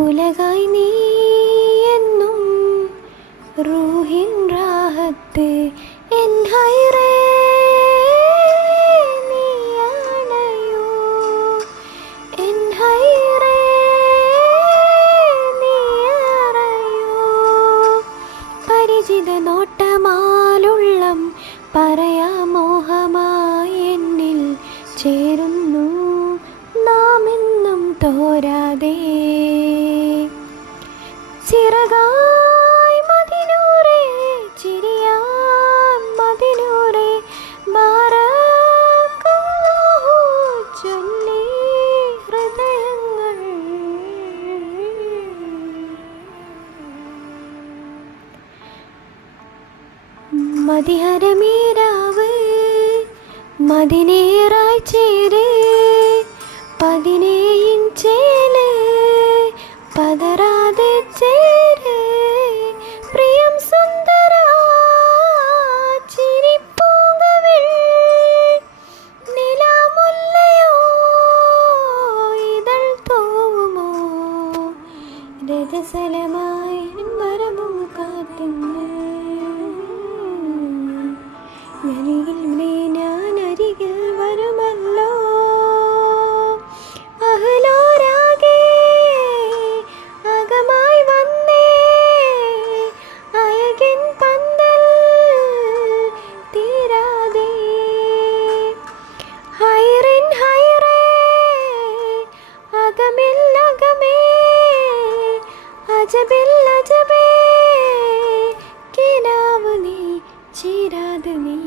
ഉലകായി നീ എന്നും റൂഹിൻ റാഹത്ത് N ഹൈറേ നീയാണയോ N ഹൈറേ നീയറിയോ പരിചിത നോട്ടമാലുള്ളം പറയാമോഹമായി എന്നിൽ ചേരുന്നു നാം എന്നും തോരാതെ ചിറകായി മദിനൂറേ ചിരിയാൻ മദിനൂറേ ബാറക്കല്ലാഹു ചൊല്ലി ഹൃദയങ്ങൾ മദിഹരമീരാവ് മദിനേറായി ചേര് 17 പതരാതെ ചേര് പ്രിയം സുന്ദര ചിരിപ്പൂങ്കവിൾ നിലാമുല്ലയോ ഇതൾ തോവുമോ രജസലമായി വരവും കാത്തുന്നു ഞാൻ അരികിൽ വരുമല്ലോ അഹ്ലോരാകെ അകമായി വന്നേ അയകിൻ പന്തൽ തീരാതെ ഹൈറിൻ ഹൈറേ അകമിൽ അകമേ അജബിൽ അജബേ കിനാവ് നീ ചിരാത് നീ